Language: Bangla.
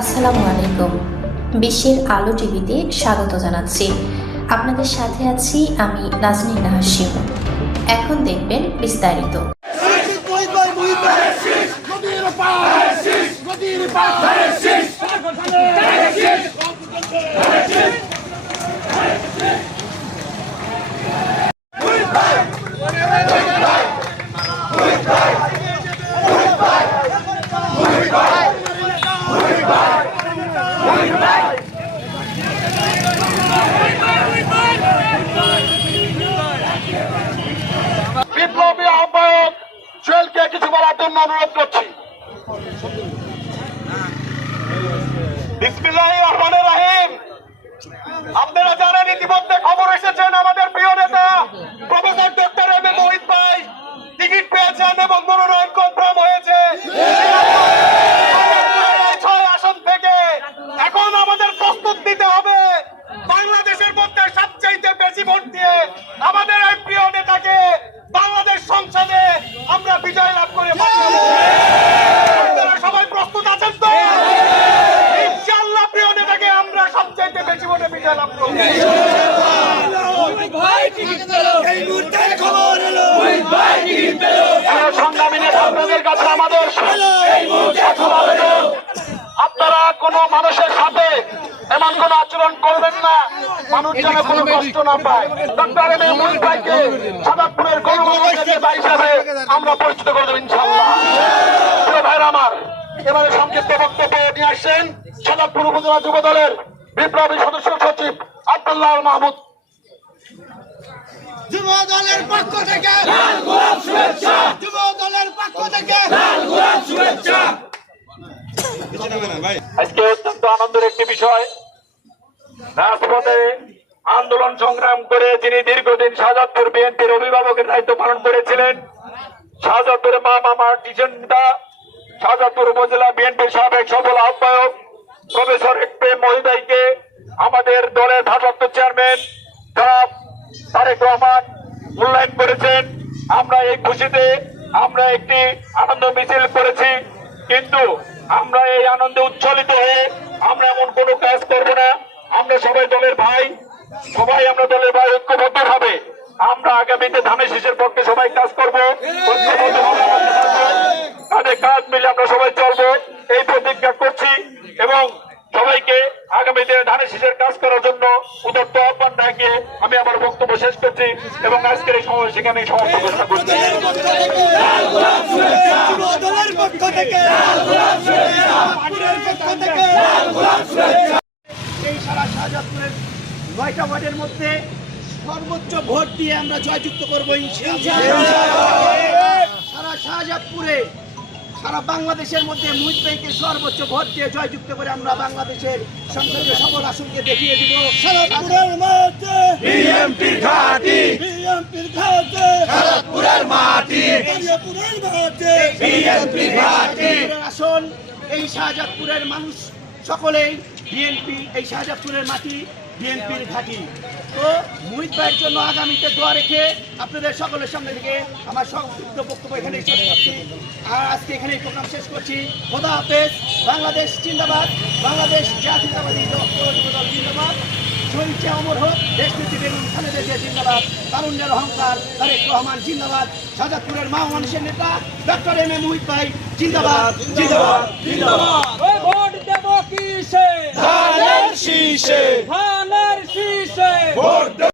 আসসালামু আলাইকুম। বিশ্বের আলো টিভিতে স্বাগত জানাচ্ছি। আপনাদের সাথে আছি আমি নাজনীন নাহাসিম এখন দেখবেন বিস্তারিত। বিপ্লবী আহ্বায়ক জুয়েলকে কিছু বলার জন্য অনুরোধ করছি। বিসমিল্লাহ রহমানের রাহিম। আপনারা জানেন ইতিমধ্যে খবর এসেছেন আমাদের প্রিয় নেতা professor doctor M A Mohit ভাই টিকিট পেয়েছেন এবং মনোনয়ন কনফার্ম হয়েছে ছয় আসন থেকে এখন আমাদের প্রস্তুত নিতে হবে বাংলাদেশের মধ্যে সবচাইতে বেশি ভোট দিয়ে আমাদের এই প্রিয় নেতাকে বাংলাদেশ সংসদে আমরা বিজয় লাভ করে পাঠাবো আপনারা সবাই প্রস্তুত আছেন তো ইনশাআল্লাহ প্রিয় নেতাকে আমরা সবচাইতে বেশি লাভ করব সংগ্রামী নেতা, আপনাদের কাছে আমাদের আপনারা কোনো মানুষের সাথে এমন কোন আচরণ করবেন না। মানুষ যেন কোনো কষ্ট না পায়। ডক্টর এম এ ভাইকে গণমানুষের হিসাবে আমরা পরিচিত করে দেবো ইনশাল্লাহ ভাইরা আমার এবারে সংক্ষিপ্ত বক্তব্য নিয়ে আসছেন সাদাপুর উপজেলা যুব দলের বিপ্লবী সদস্য সচিব আব্দুল্লাহ মাহমুদ। যুব দলের পক্ষ থেকে যুব দলের পক্ষ থেকে আজকে অত্যন্ত আনন্দের একটি বিষয়। রাজপথে আন্দোলন সংগ্রাম করে যিনি দীর্ঘদিন শাহজাদপুর বিএনপির অভিভাবকের দায়িত্ব পালন করেছিলেন শাহজাদপুরের মা মামা টিচার নেতা শাহজাদপুর উপজেলা বিএনপির সাবেক সফল আহ্বায়ক প্রফেসর একপে মহিদাইকে আমাদের দলের ভারপ্রাপ্ত চেয়ারম্যান তারেক রহমান মূল্যায়ন করেছেন। আমরা এই খুশিতে আমরা একটি আনন্দ মিছিল করেছি, কিন্তু আমরা এই আনন্দে উচ্ছ্বলিত হয়ে আমরা এমন কোনো কাজ করব না। আমরা সবাই দলের ভাই, সবাই আমরা দলের ভাই ঐক্যবদ্ধ ভাবে আমরা আগামীতে ধানের শীষের পক্ষে সবাই কাজ করব তাদের কাজ মিলে আমরা সবাই চলবো। এই প্রতিজ্ঞা করছি। ধানের শীষের কাজ করার জন্য উদত্ত আহ্বান ডাকিয়ে আমি আমার বক্তব্য শেষ করছি এবং আজকের এই সময় সেখানে সমাপ্ত ঘোষণা করছি। যুব দলের পক্ষ থেকে পার্টির পক্ষ থেকে এই সারা শাহজাদপুরের নয়টা ওয়ার্ডের মধ্যে সর্বোচ্চ ভোট দিয়ে আমরা জয়যুক্ত করব ইনশাআল্লাহ। সারা শাহজাদপুরে সারা বাংলাদেশের মধ্যে মুহিত ভাইকে সর্বোচ্চ ভোট দিয়ে জয়যুক্ত করে আমরা বাংলাদেশের সংসদীয় সকল আসনকে দেখিয়ে দিব। বিএমপির ঘাটি। ঘাটে। মাটি। শাহজাদপুরের ঘাটে বিএনপির ঘাটি। আসন এই শাহজাদপুরের মানুষ সকলেই বিএনপি এই শাহজাদপুরের মাটি বিএনপির ঘাঁটি তো মুহিত ভাইয়ের জন্য আগামীতে দোয়া রেখে আপনাদের সকলের সামনে থেকে আমার সংক্ষিপ্ত বক্তব্য এখানে শেষ করছি। আর আজকে এখানে প্রোগ্রাম শেষ করছি। খোদা হাফেজ। বাংলাদেশ জিন্দাবাদ। বাংলাদেশ জাতীয়তাবাদী দল দল জিন্দাবাদ। শহীদ অমর হোক দেশ নীতি বেগুন খালেদা জিয়া জিন্দাবাদ। তারুণ্যের অহংকার তারেক রহমান জিন্দাবাদ। শাহজাদপুরের মা মানুষের নেতা ডক্টর এম এ মুহিত ভাই জিন্দাবাদ। জিন্দাবাদ জিন্দাবাদ ভোট দেব কিসে ধানের শীষে। ধানের শীষে ভোট